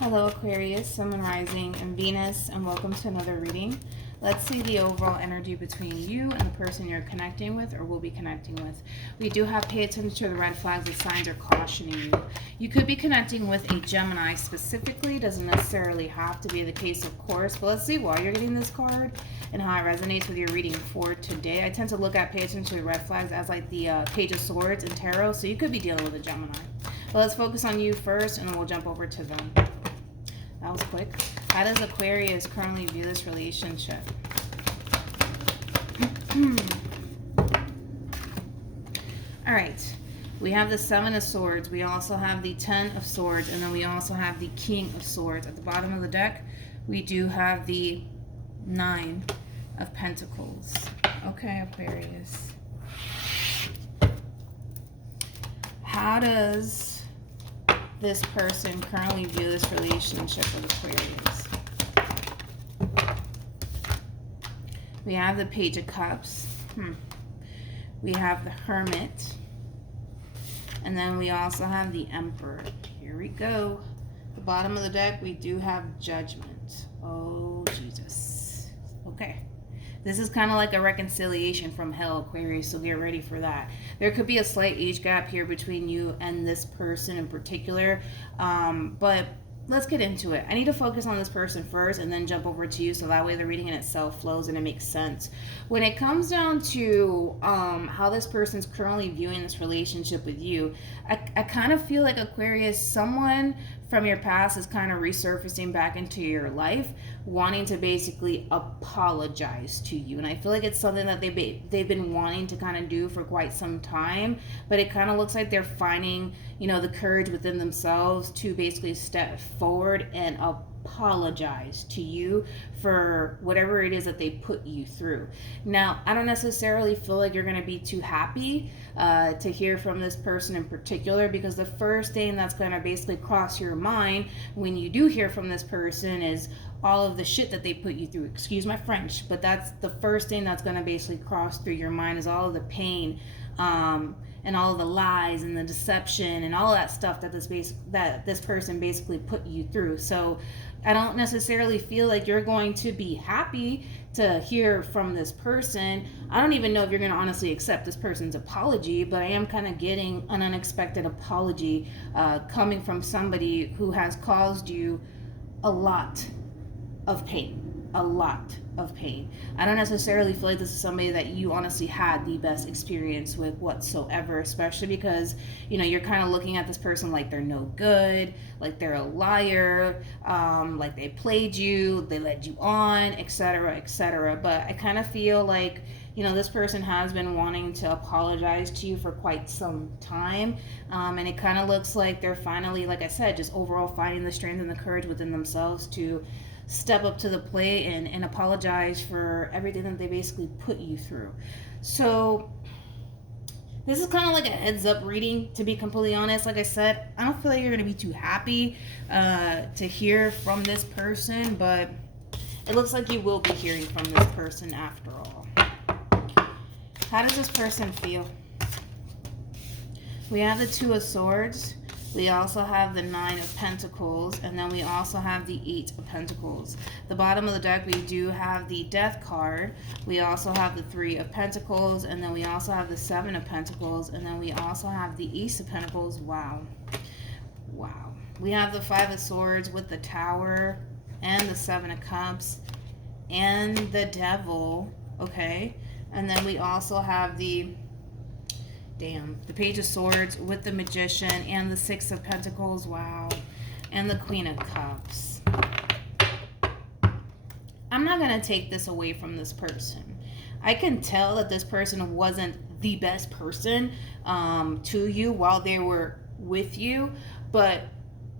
Hello Aquarius, Sun and Rising, and Venus, and welcome to another reading. Let's see the overall energy between you and the person you're connecting with or will be connecting with. We do have pay attention to the red flags. The signs are cautioning you. You could be connecting with a Gemini specifically. Doesn't necessarily have to be the case, of course, but let's see why you're getting this card and how it resonates with your reading for today. I tend to look at pay attention to the red flags as like the Page of Swords in tarot, so you could be dealing with a Gemini. But let's focus on you first, and then we'll jump over to them. That was quick. How does Aquarius currently view this relationship? All right. We have the Seven of Swords. We also have the Ten of Swords. And then we also have the King of Swords. At the bottom of the deck, we do have the Nine of Pentacles. Okay, Aquarius. How does this person currently view this relationship with Aquarius? We have the Page of Cups. We have the Hermit. And then we also have the Emperor. Here we go. At the bottom of the deck, we do have Judgment. Oh, Jesus. Okay. This is kind of like a reconciliation from hell, Aquarius, so get ready for that. There could be a slight age gap here between you and this person in particular, but let's get into it. I need to focus on this person first and then jump over to you, so that way the reading in itself flows and it makes sense. When it comes down to how this person's currently viewing this relationship with you, I kind of feel like, Aquarius, someone from your past is kind of resurfacing back into your life, wanting to basically apologize to you. And I feel like it's something that they've been wanting to kind of do for quite some time, but it kind of looks like they're finding, the courage within themselves to basically step forward and apologize to you for whatever it is that they put you through. Now, I don't necessarily feel like you're going to be too happy to hear from this person in particular, because the first thing that's going to basically cross your mind when you do hear from this person is all of the shit that they put you through. Excuse my French, but that's the first thing that's going to basically cross through your mind, is all of the pain and all of the lies and the deception and all of that stuff that this person basically put you through. So I don't necessarily feel like you're going to be happy to hear from this person. I don't even know if you're going to honestly accept this person's apology, but I am kind of getting an unexpected apology coming from somebody who has caused you a lot of pain. A lot of pain. I don't necessarily feel like this is somebody that you honestly had the best experience with whatsoever, especially because, you're kind of looking at this person like they're no good, like they're a liar, like they played you, they led you on, etc., etc. But I kind of feel like, this person has been wanting to apologize to you for quite some time. And it kind of looks like they're finally, like I said, just overall finding the strength and the courage within themselves to step up to the plate and apologize for everything that they basically put you through. So this is kind of like a heads up reading, to be completely honest. Like I said, I don't feel like you're going to be too happy to hear from this person, but it looks like you will be hearing from this person after all. How does this person feel? We have the Two of Swords. We also have the Nine of Pentacles, and then we also have the Eight of Pentacles. The bottom of the deck, we do have the Death card. We also have the Three of Pentacles, and then we also have the Seven of Pentacles, and then we also have the Ace of Pentacles. Wow. Wow. We have the Five of Swords with the Tower, and the Seven of Cups, and the Devil. Okay. And then we also have the Page of Swords with the Magician and the Six of Pentacles. Wow. And the Queen of Cups. I'm not going to take this away from this person. I can tell that this person wasn't the best person to you while they were with you. But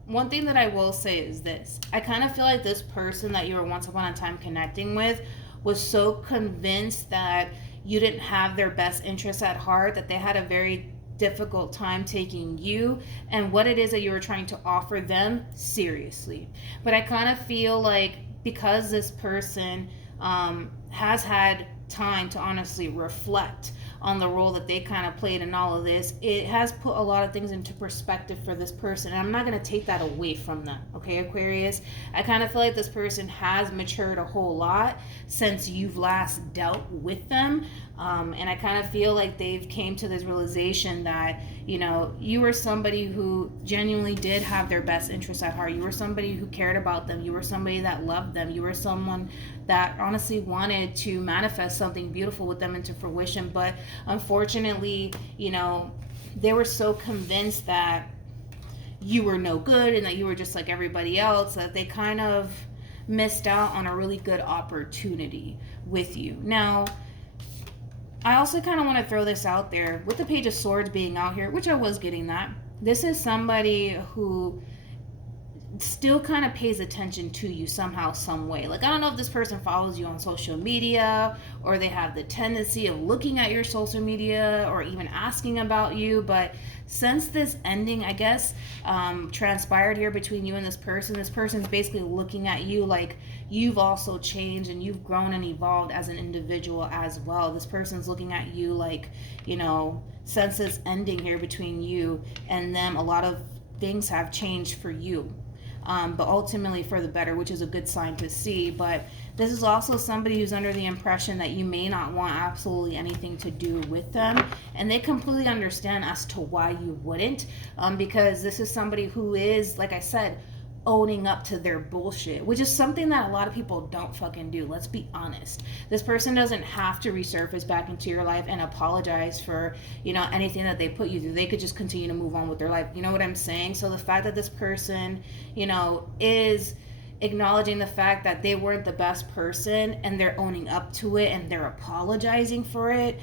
one thing that I will say is this. I kind of feel like this person that you were once upon a time connecting with was so convinced that you didn't have their best interests at heart, that they had a very difficult time taking you and what it is that you were trying to offer them seriously. But I kind of feel like because this person has had time to honestly reflect on the role that they kind of played in all of this, it has put a lot of things into perspective for this person. And I'm not going to take that away from them, okay, Aquarius? I kind of feel like this person has matured a whole lot since you've last dealt with them. And I kind of feel like they've came to this realization that, you know, you were somebody who genuinely did have their best interests at heart. You were somebody who cared about them. You were somebody that loved them. You were someone that honestly wanted to manifest something beautiful with them into fruition. But unfortunately, you know, they were so convinced that you were no good and that you were just like everybody else that they kind of missed out on a really good opportunity with you. Now, I also kind of want to throw this out there with the Page of Swords being out here, which I was getting that. This is somebody who still kind of pays attention to you somehow, some way. Like, I don't know if this person follows you on social media or they have the tendency of looking at your social media or even asking about you, but since this ending, I guess, transpired here between you and this person's basically looking at you like you've also changed and you've grown and evolved as an individual as well. This person's looking at you like, you know, since this ending here between you and them, a lot of things have changed for you. But ultimately for the better, which is a good sign to see. But this is also somebody who's under the impression that you may not want absolutely anything to do with them. And they completely understand as to why you wouldn't. Because this is somebody who is, like I said, owning up to their bullshit, which is something that a lot of people don't fucking do. Let's be honest. This person doesn't have to resurface back into your life and apologize for, you know, anything that they put you through. They could just continue to move on with their life. You know what I'm saying? So the fact that this person, you know, is acknowledging the fact that they weren't the best person and they're owning up to it and they're apologizing for it,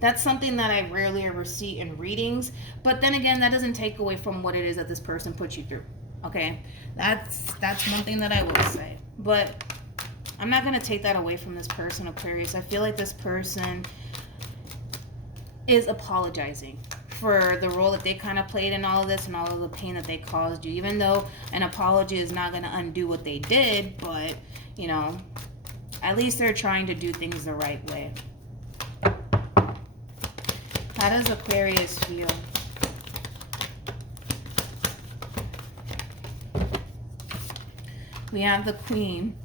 that's something that I rarely ever see in readings. But then again, that doesn't take away from what it is that this person put you through. Okay? That's one thing that I will say. But I'm not going to take that away from this person, Aquarius. I feel like this person is apologizing for the role that they kind of played in all of this and all of the pain that they caused you. Even though an apology is not going to undo what they did, but, you know, at least they're trying to do things the right way. How does Aquarius feel? We have the Queen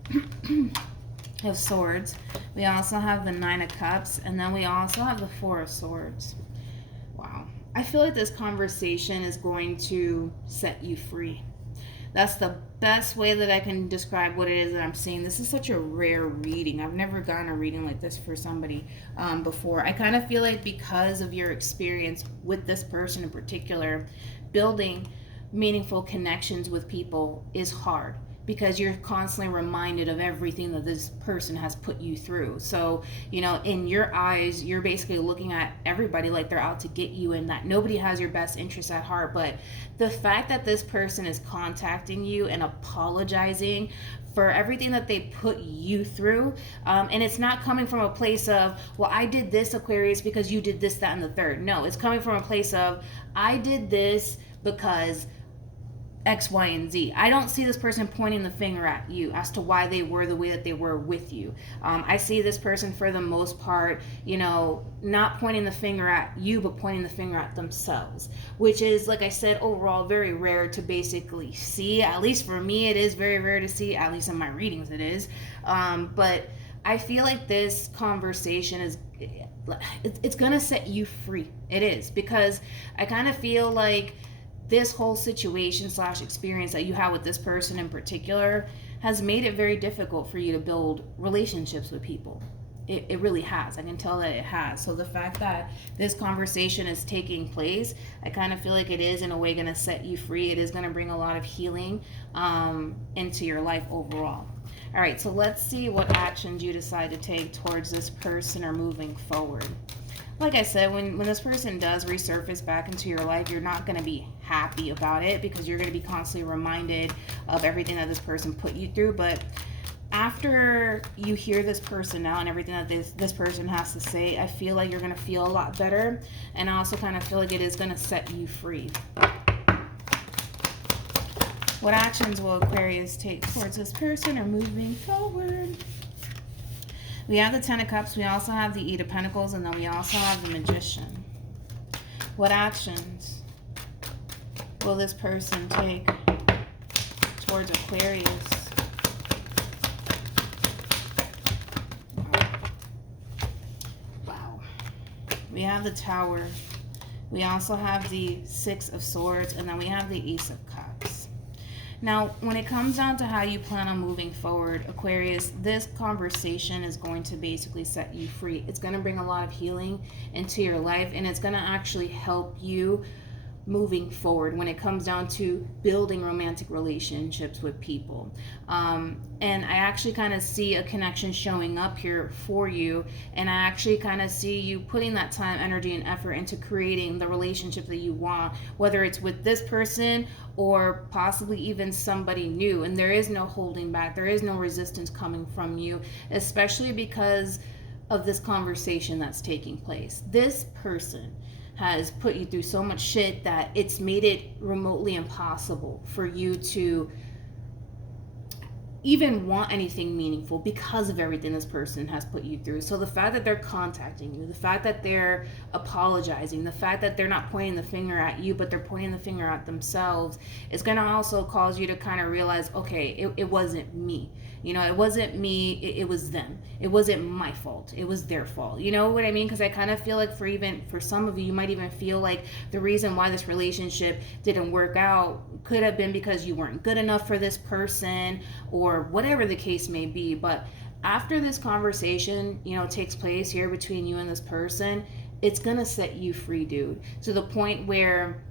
of Swords. We also have the Nine of Cups. And then we also have the Four of Swords. Wow. I feel like this conversation is going to set you free. That's the best way that I can describe what it is that I'm seeing. This is such a rare reading. I've never gotten a reading like this for somebody before. I kind of feel like because of your experience with this person in particular, building meaningful connections with people is hard, because you're constantly reminded of everything that this person has put you through. So, you know, in your eyes, you're basically looking at everybody like they're out to get you and that nobody has your best interests at heart. But the fact that this person is contacting you and apologizing for everything that they put you through, and it's not coming from a place of, well, I did this, Aquarius, because you did this, that, and the third. No, it's coming from a place of, I did this because X, Y, and Z. I don't see this person pointing the finger at you as to why they were the way that they were with you. I see this person for the most part, you know, not pointing the finger at you, but pointing the finger at themselves, which is, like I said, overall very rare to basically see. At least for me, it is very rare to see, at least in my readings it is. But I feel like this conversation is, it's gonna set you free. It is, because I kind of feel like this whole situation / experience that you have with this person in particular has made it very difficult for you to build relationships with people. It really has. I can tell that it has. So the fact that this conversation is taking place, I kind of feel like it is in a way going to set you free. It is going to bring a lot of healing into your life overall. All right, so let's see what actions you decide to take towards this person or moving forward. Like I said, when this person does resurface back into your life, you're not going to be happy about it, because you're going to be constantly reminded of everything that this person put you through. But after you hear this person out and everything that this person has to say, I feel like you're going to feel a lot better. And I also kind of feel like it is going to set you free. What actions will Aquarius take towards this person or moving forward? We have the Ten of Cups. We also have the Eight of Pentacles. And then we also have the Magician. What actions will this person take towards Aquarius? Wow. We have the Tower. We also have the Six of Swords. And then we have the Ace of Cups. Now, when it comes down to how you plan on moving forward, Aquarius, this conversation is going to basically set you free. It's going to bring a lot of healing into your life, and it's going to actually help you moving forward when it comes down to building romantic relationships with people. And I actually kind of see a connection showing up here for you, and I actually kind of see you putting that time, energy, and effort into creating the relationship that you want, whether it's with this person or possibly even somebody new. And there is no holding back, there is no resistance coming from you, especially because of this conversation that's taking place. This person has put you through so much shit that it's made it remotely impossible for you to even want anything meaningful because of everything this person has put you through. So the fact that they're contacting you, the fact that they're apologizing, the fact that they're not pointing the finger at you, but they're pointing the finger at themselves, is going to also cause you to kind of realize, okay, it wasn't me. You know, it wasn't me, it was them. It wasn't my fault. It was their fault. You know what I mean? Because I kind of feel like for some of you, you might even feel like the reason why this relationship didn't work out could have been because you weren't good enough for this person, or whatever the case may be. But after this conversation, you know, takes place here between you and this person, it's going to set you free, dude, to the point where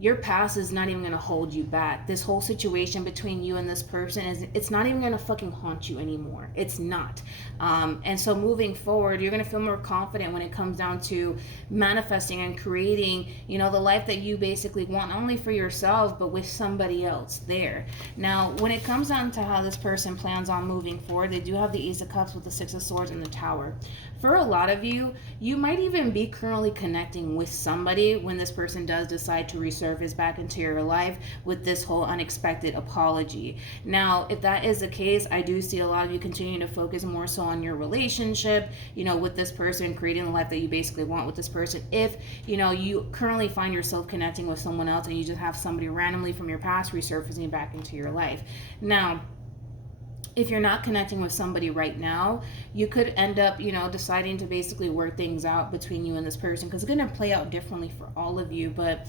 your past is not even going to hold you back. This whole situation between you and this person it's not even going to fucking haunt you anymore. It's not. And so moving forward, you're going to feel more confident when it comes down to manifesting and creating, you know, the life that you basically want, not only for yourself, but with somebody else there. Now, when it comes down to how this person plans on moving forward, they do have the Ace of Cups with the Six of Swords and the Tower. For a lot of you, you might even be currently connecting with somebody when this person does decide to resurface back into your life with this whole unexpected apology. Now, if that is the case, I do see a lot of you continuing to focus more so on your relationship, you know, with this person, creating the life that you basically want with this person. If, you know, you currently find yourself connecting with someone else and you just have somebody randomly from your past resurfacing back into your life. Now, if you're not connecting with somebody right now, you could end up, you know, deciding to basically work things out between you and this person, because it's going to play out differently for all of you. But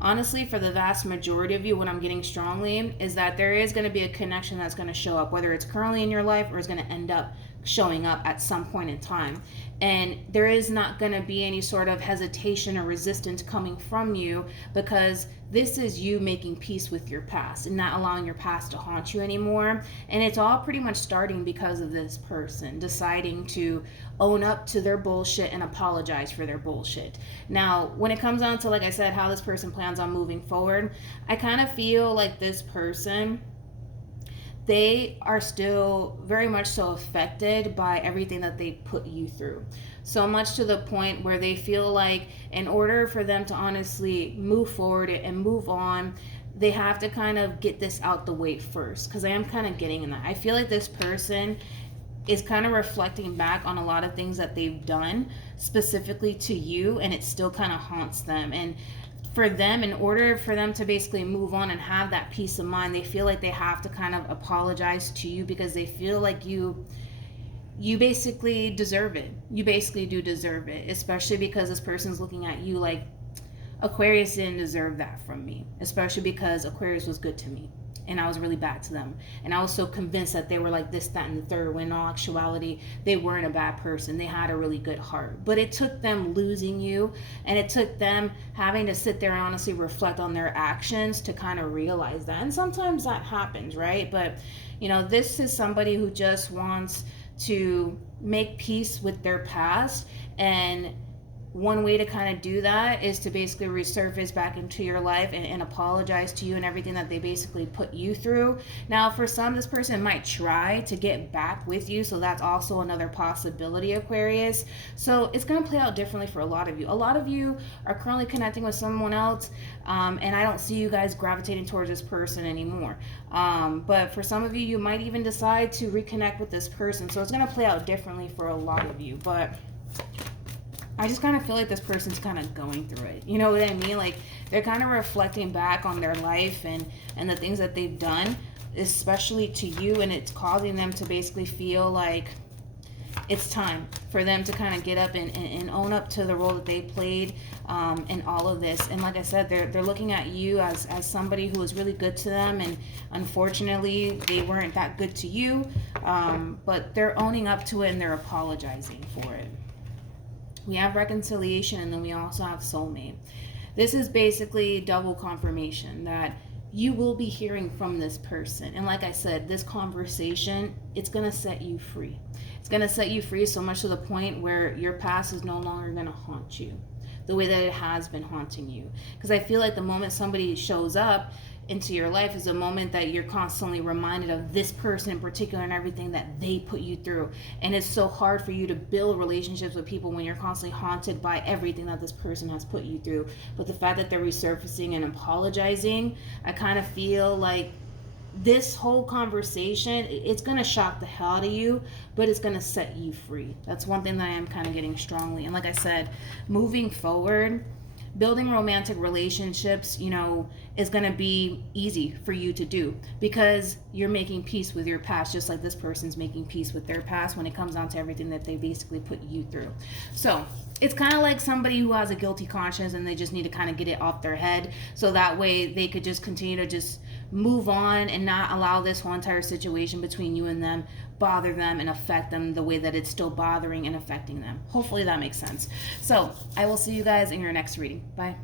honestly, for the vast majority of you, what I'm getting strongly is that there is going to be a connection that's going to show up, whether it's currently in your life or is going to end up showing up at some point in time. And there is not going to be any sort of hesitation or resistance coming from you, because this is you making peace with your past and not allowing your past to haunt you anymore. And it's all pretty much starting because of this person deciding to own up to their bullshit and apologize for their bullshit. Now, when it comes down to, like I said, how this person plans on moving forward, I kind of feel like this person, they are still very much so affected by everything that they put you through. So much to the point where they feel like in order for them to honestly move forward and move on, they have to kind of get this out the way first. Because I am kind of getting in that. I feel like this person is kind of reflecting back on a lot of things that they've done specifically to you, and it still kind of haunts them. And for them, in order for them to basically move on and have that peace of mind, they feel like they have to kind of apologize to you, because they feel like you basically deserve it. You basically do deserve it, especially because this person's looking at you like, Aquarius didn't deserve that from me, especially because Aquarius was good to me and I was really bad to them. And I was so convinced that they were like this, that, and the third, when in all actuality, they weren't a bad person. They had a really good heart. But it took them losing you, and it took them having to sit there and honestly reflect on their actions to kind of realize that. And sometimes that happens, right? But, you know, this is somebody who just wants to make peace with their past and one way to kind of do that is to basically resurface back into your life and apologize to you and everything that they basically put you through. Now, for some, this person might try to get back with you, so that's also another possibility, Aquarius. So it's going to play out differently for a lot of you. A lot of you are currently connecting with someone else, and I don't see you guys gravitating towards this person anymore. But for some of you, you might even decide to reconnect with this person. So it's going to play out differently for a lot of you. But I just kind of feel like this person's kind of going through it. You know what I mean? Like, they're kind of reflecting back on their life and the things that they've done, especially to you, and it's causing them to basically feel like it's time for them to kind of get up and own up to the role that they played in all of this. And like I said, they're looking at you as somebody who was really good to them, and unfortunately they weren't that good to you, but they're owning up to it and they're apologizing for it. We have reconciliation, and then we also have soulmate. This is basically double confirmation that you will be hearing from this person. And like I said, this conversation, it's going to set you free. It's going to set you free so much to the point where your past is no longer going to haunt you the way that it has been haunting you. Because I feel like the moment somebody shows up into your life is a moment that you're constantly reminded of this person in particular and everything that they put you through. And it's so hard for you to build relationships with people when you're constantly haunted by everything that this person has put you through. But the fact that they're resurfacing and apologizing, I kind of feel like this whole conversation, it's going to shock the hell out of you, but it's going to set you free. That's one thing that I am kind of getting strongly. And like I said, moving forward, building romantic relationships, you know, is going to be easy for you to do because you're making peace with your past, just like this person's making peace with their past when it comes down to everything that they basically put you through. So it's kind of like somebody who has a guilty conscience and they just need to kind of get it off their head, so that way they could just continue to just move on and not allow this whole entire situation between you and them bother them and affect them the way that it's still bothering and affecting them. Hopefully that makes sense. So I will see you guys in your next reading. Bye.